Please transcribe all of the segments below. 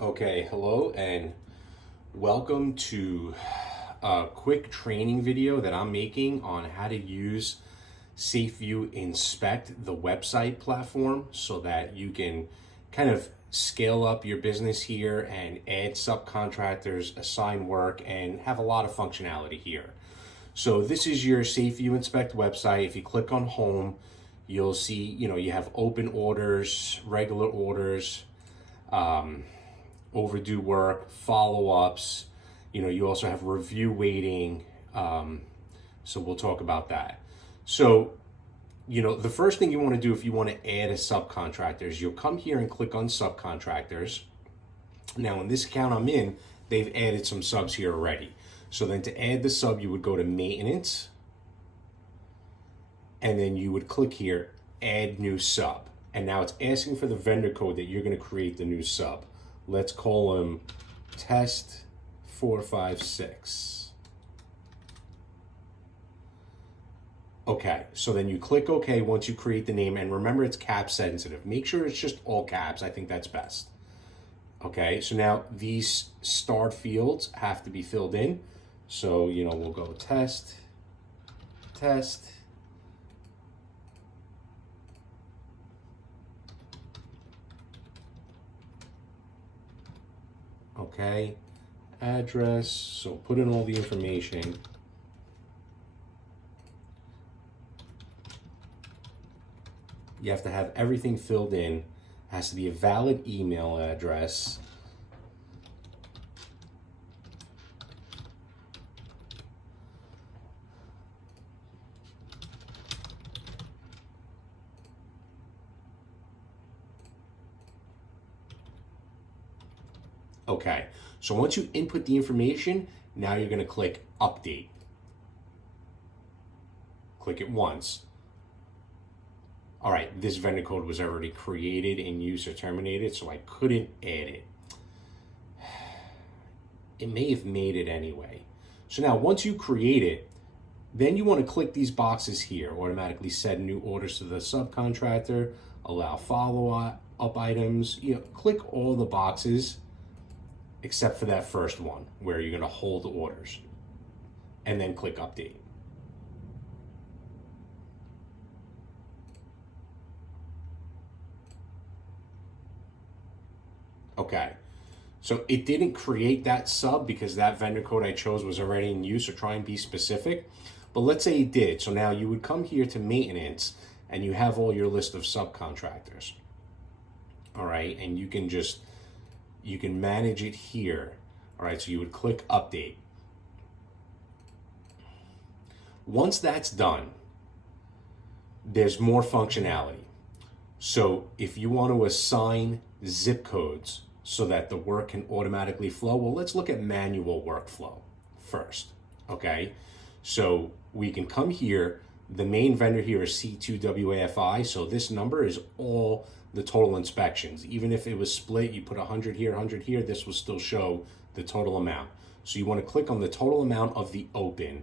Okay, hello and welcome to a quick training video that I'm making on how to use Safeview Inspect, the website platform, so that you can kind of scale up your business here and add subcontractors, assign work, and have a lot of functionality here. So this is your Safeview Inspect website. If you click on home, you'll see, you have open orders, regular orders, overdue work, follow-ups. You also have review waiting. So we'll talk about that. So, the first thing you want to do if you want to add a subcontractor is you'll come here and click on subcontractors. Now, in this account I'm in, they've added some subs here already. So then to add the sub, you would go to maintenance, and then you would click here, add new sub. And now it's asking for the vendor code that you're going to create the new sub. Let's call him test 456. Okay, so then you click OK once you create the name, and remember it's cap sensitive. Make sure it's just all caps. I think that's best. Okay, so now these starred fields have to be filled in. So, we'll go test. Okay, address, so put in all the information. You have to have everything filled in. It has to be a valid email address. Okay, so once you input the information, now you're going to click update. Click it once. All right, this vendor code was already created in use or terminated, so I couldn't add it. It may have made it anyway. So now once you create it, then you want to click these boxes here, automatically send new orders to the subcontractor, allow follow-up items, click all the boxes except for that first one where you're going to hold the orders, and then click update. Okay, so it didn't create that sub because that vendor code I chose was already in use, so try and be specific. But let's say it did. So now you would come here to maintenance and you have all your list of subcontractors. All right, and you can manage it here. All right, so you would click update. Once that's done, there's more functionality. So if you want to assign zip codes so that the work can automatically flow, well, let's look at manual workflow first, okay? So we can come here. The main vendor here is C2WAFI, so this number is all the total inspections. Even if it was split, you put 100 here, 100 here, this will still show the total amount. So you want to click on the total amount of the open,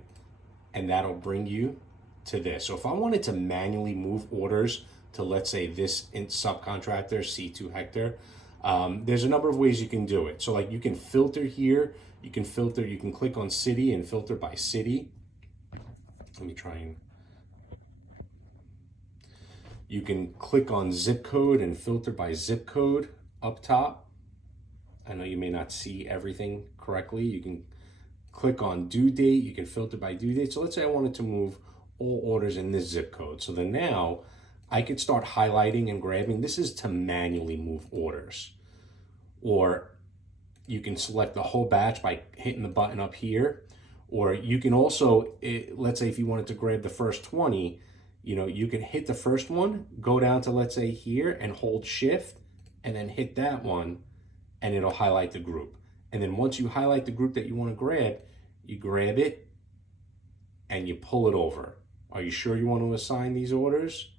and that'll bring you to this. So if I wanted to manually move orders to, let's say, this subcontractor, C2 Hector, there's a number of ways you can do it. So like you can filter here, you can click on city and filter by city. Let me try and, you can click on zip code and filter by zip code up top. I know you may not see everything correctly. You can click on due date, you can filter by due date. So let's say I wanted to move all orders in this zip code. So then now I could start highlighting and grabbing. This is to manually move orders. Or you can select the whole batch by hitting the button up here. Or you can also, let's say if you wanted to grab the first 20, you can hit the first one, go down to, let's say, here and hold shift and then hit that one and it'll highlight the group. And then once you highlight the group that you want to grab, you grab it and you pull it over. Are you sure you want to assign these orders?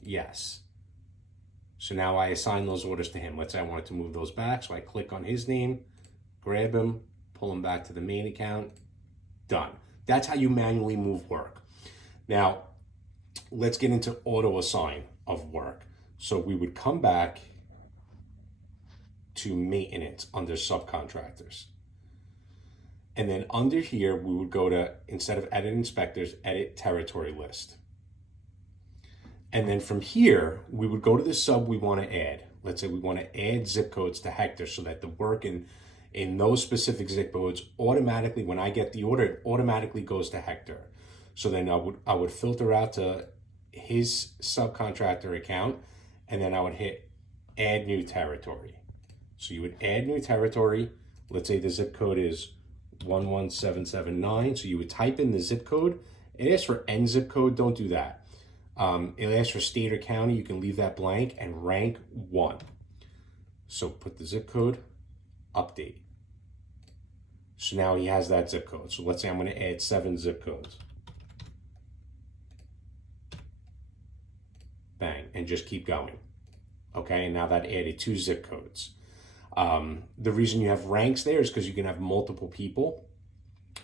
Yes. So now I assign those orders to him. Let's say I wanted to move those back. So I click on his name, grab him, pull him back to the main account, done. That's how you manually move work. Now, let's get into auto assign of work. So we would come back to maintenance under subcontractors. And then under here, we would go to, instead of edit inspectors, edit territory list. And then from here, we would go to the sub we want to add. Let's say we want to add zip codes to Hector so that the work in those specific zip codes automatically, when I get the order, it automatically goes to Hector. So then I would filter out to his subcontractor account, and then I would hit add new territory. So you would add new territory. Let's say the zip code is 11779. So you would type in the zip code. It asks for end zip code. Don't do that. It asks for state or county. You can leave that blank and rank 1. So put the zip code, update. So now he has that zip code. So let's say I'm going to add 7 zip codes. Bang, and just keep going. Okay, and now that added 2 zip codes. The reason you have ranks there is because you can have multiple people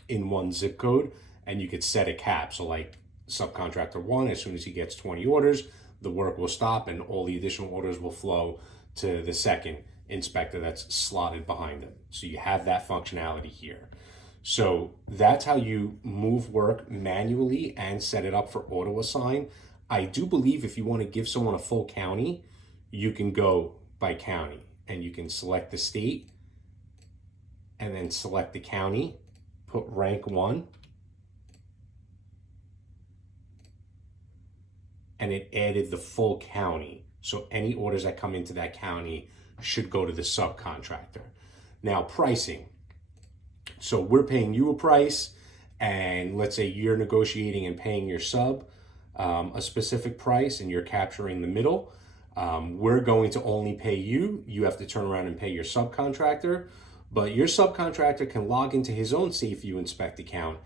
in one zip code, and you could set a cap. So like subcontractor 1, as soon as he gets 20 orders, the work will stop and all the additional orders will flow to the second inspector that's slotted behind them. So you have that functionality here. So that's how you move work manually and set it up for auto assign. I do believe if you want to give someone a full county, you can go by county and you can select the state and then select the county, put rank 1, and it added the full county. So any orders that come into that county should go to the subcontractor. Now pricing. So we're paying you a price, and let's say you're negotiating and paying your sub a specific price and you're capturing the middle. We're going to only pay you. You have to turn around and pay your subcontractor, but your subcontractor can log into his own Safeview Inspect account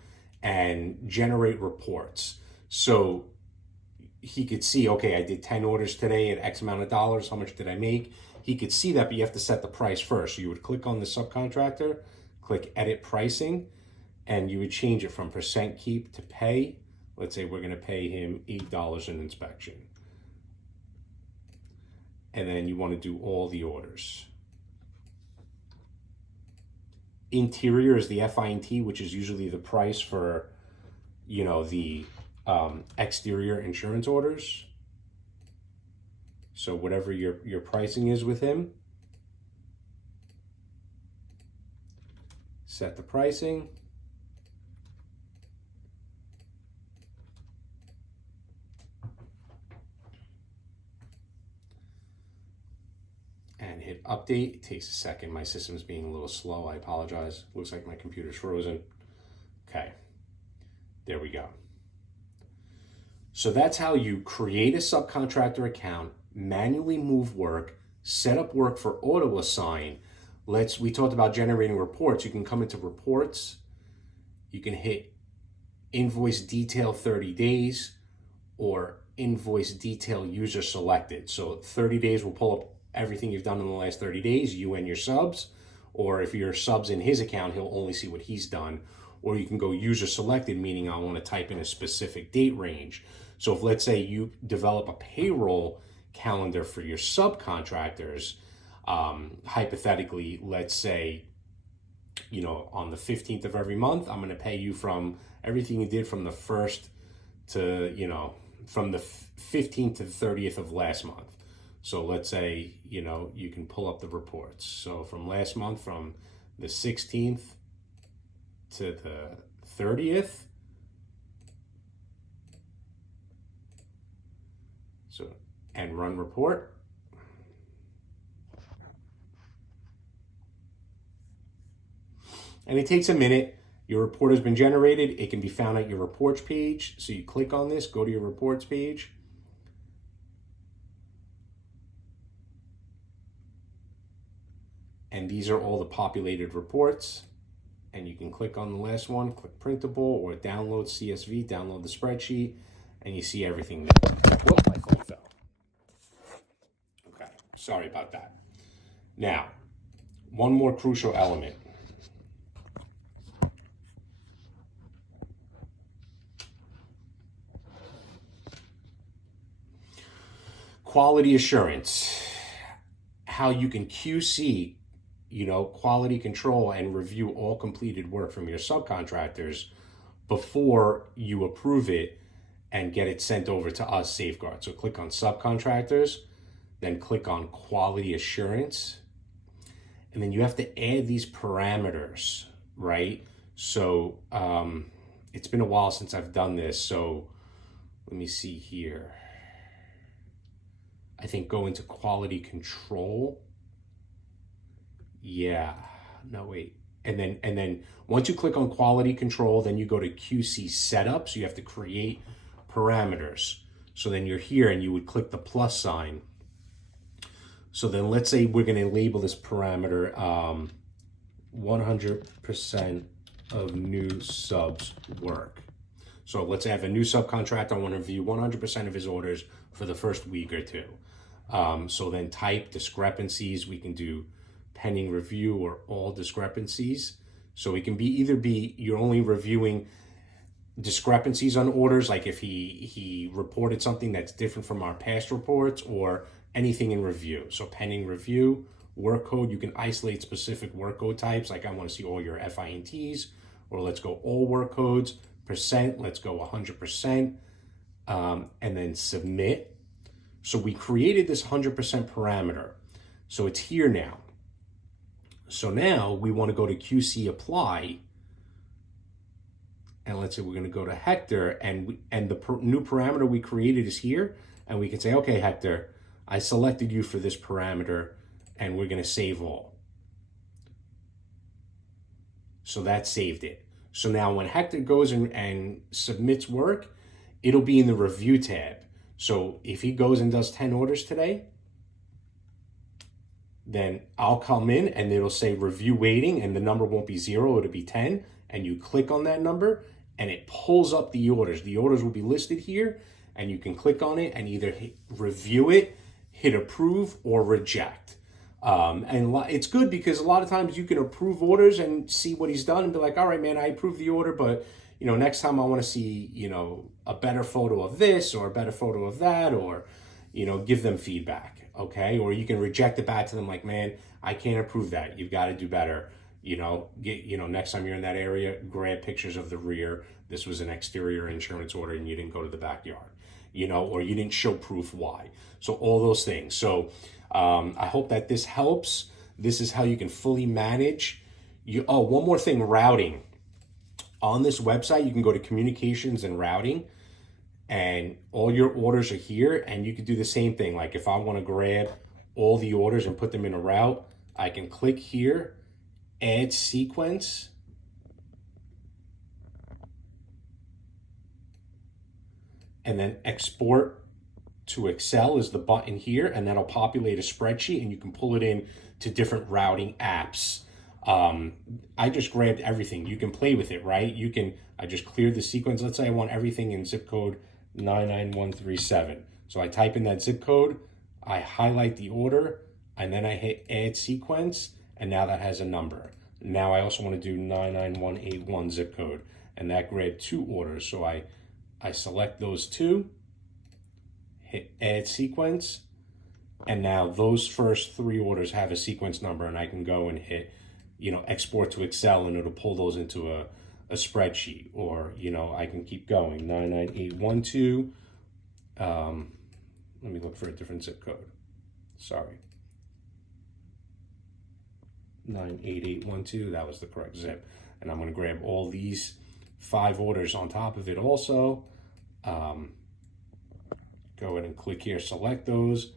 and generate reports. So he could see, okay, I did 10 orders today at X amount of dollars. How much did I make? He could see that, but you have to set the price first. So you would click on the subcontractor, click edit pricing, and you would change it from percent keep to pay. Let's say we're going to pay him $8 in inspection. And then you want to do all the orders. Interior is the FINT, which is usually the price for, the exterior insurance orders. So whatever your pricing is with him, set the pricing. And hit update. It takes a second. My system's being a little slow. I apologize. Looks like my computer's frozen. Okay, there we go. So that's how you create a subcontractor account, manually move work, set up work for auto assign. We talked about generating reports. You can come into reports. You can hit invoice detail 30 days or invoice detail user selected. So 30 days will pull up everything you've done in the last 30 days, you and your subs. Or if your sub's in his account, he'll only see what he's done. Or you can go user selected, meaning I want to type in a specific date range. So if, let's say, you develop a payroll calendar for your subcontractors, hypothetically, let's say, on the 15th of every month, I'm going to pay you from everything you did from the 1st to, from the 15th to the 30th of last month. So let's say, you can pull up the reports. So from last month, from the 16th to the 30th. So, and run report. And it takes a minute. Your report has been generated. It can be found at your reports page. So you click on this, go to your reports page. And these are all the populated reports. And you can click on the last one, click printable or download CSV, download the spreadsheet, and you see everything there. Whoa, my phone fell. Okay, sorry about that. Now, one more crucial element. Quality assurance. How you can QC quality control and review all completed work from your subcontractors before you approve it and get it sent over to us, Safeguard. So click on subcontractors, then click on quality assurance, and then you have to add these parameters, right? So it's been a while since I've done this, so let me see here. I think go into quality control. Yeah, no, wait. And then once you click on quality control, then you go to QC setup. So you have to create parameters. So then you're here and you would click the plus sign. So then let's say we're going to label this parameter 100% of new subs work. So let's say I have a new subcontractor. I want to review 100% of his orders for the first week or two. So then type discrepancies. We can do pending review or all discrepancies. So it can be you're only reviewing discrepancies on orders, like if he reported something that's different from our past reports, or anything in review. So pending review, work code, you can isolate specific work code types, like I want to see all your FINTs, or let's go all work codes, percent, let's go 100%, and then submit. So we created this 100% parameter. So it's here now. So now we want to go to QC apply, and let's say we're going to go to Hector, and the new parameter we created is here, and we can say, okay, Hector, I selected you for this parameter, and we're going to save all. So that saved it. So now when Hector goes and submits work, it'll be in the review tab. So if he goes and does 10 orders today, then I'll come in and it'll say review waiting, and the number won't be 0, it'll be 10. And you click on that number and it pulls up the orders. The orders will be listed here, and you can click on it and either review it, hit approve, or reject. And it's good because a lot of times you can approve orders and see what he's done and be like, all right, man, I approved the order, but next time I want to see, a better photo of this or a better photo of that, or, give them feedback. Okay. Or you can reject it back to them like, man, I can't approve that. You've got to do better. Next time you're in that area, grab pictures of the rear. This was an exterior insurance order and you didn't go to the backyard, or you didn't show proof why. So all those things. So I hope that this helps. This is how you can fully manage. One more thing, routing. On this website, you can go to communications and routing, and all your orders are here, and you can do the same thing. Like if I want to grab all the orders and put them in a route, I can click here, add sequence, and then export to Excel is the button here, and that'll populate a spreadsheet, and you can pull it in to different routing apps. I just grabbed everything. You can play with it, right? I just cleared the sequence. Let's say I want everything in zip code 99137. So I type in that zip code, I highlight the order, and then I hit add sequence, and now that has a number. Now I also want to do 99181 zip code, and that grabbed 2 orders. So I select those 2, hit add sequence, and now those first 3 orders have a sequence number, and I can go and hit, export to Excel, and it'll pull those into a spreadsheet, or, I can keep going, 99812. Let me look for a different zip code. Sorry. 98812, that was the correct zip. And I'm going to grab all these 5 orders on top of it also. Go ahead and click here, select those,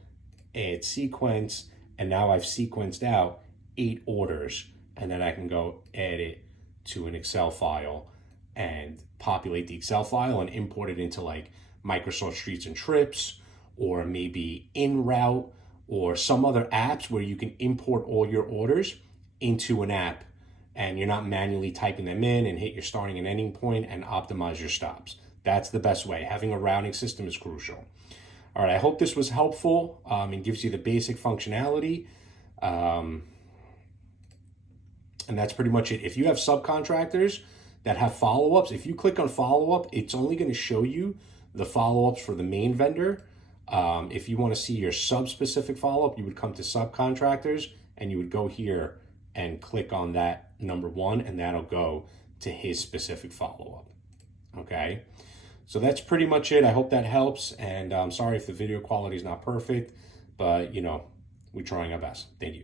add sequence, and now I've sequenced out 8 orders, and then I can go add it to an Excel file and populate the Excel file and import it into like Microsoft Streets and Trips, or maybe In Route, or some other apps where you can import all your orders into an app, and you're not manually typing them in, and hit your starting and ending point and optimize your stops. That's the best way. Having a routing system is crucial. All right, I hope this was helpful and gives you the basic functionality. And that's pretty much it. If you have subcontractors that have follow-ups, if you click on follow-up, it's only going to show you the follow-ups for the main vendor. If you want to see your sub-specific follow-up, you would come to subcontractors, and you would go here and click on that number 1, and that'll go to his specific follow-up. Okay, so that's pretty much it. I hope that helps, and I'm sorry if the video quality is not perfect, but we're trying our best. Thank you.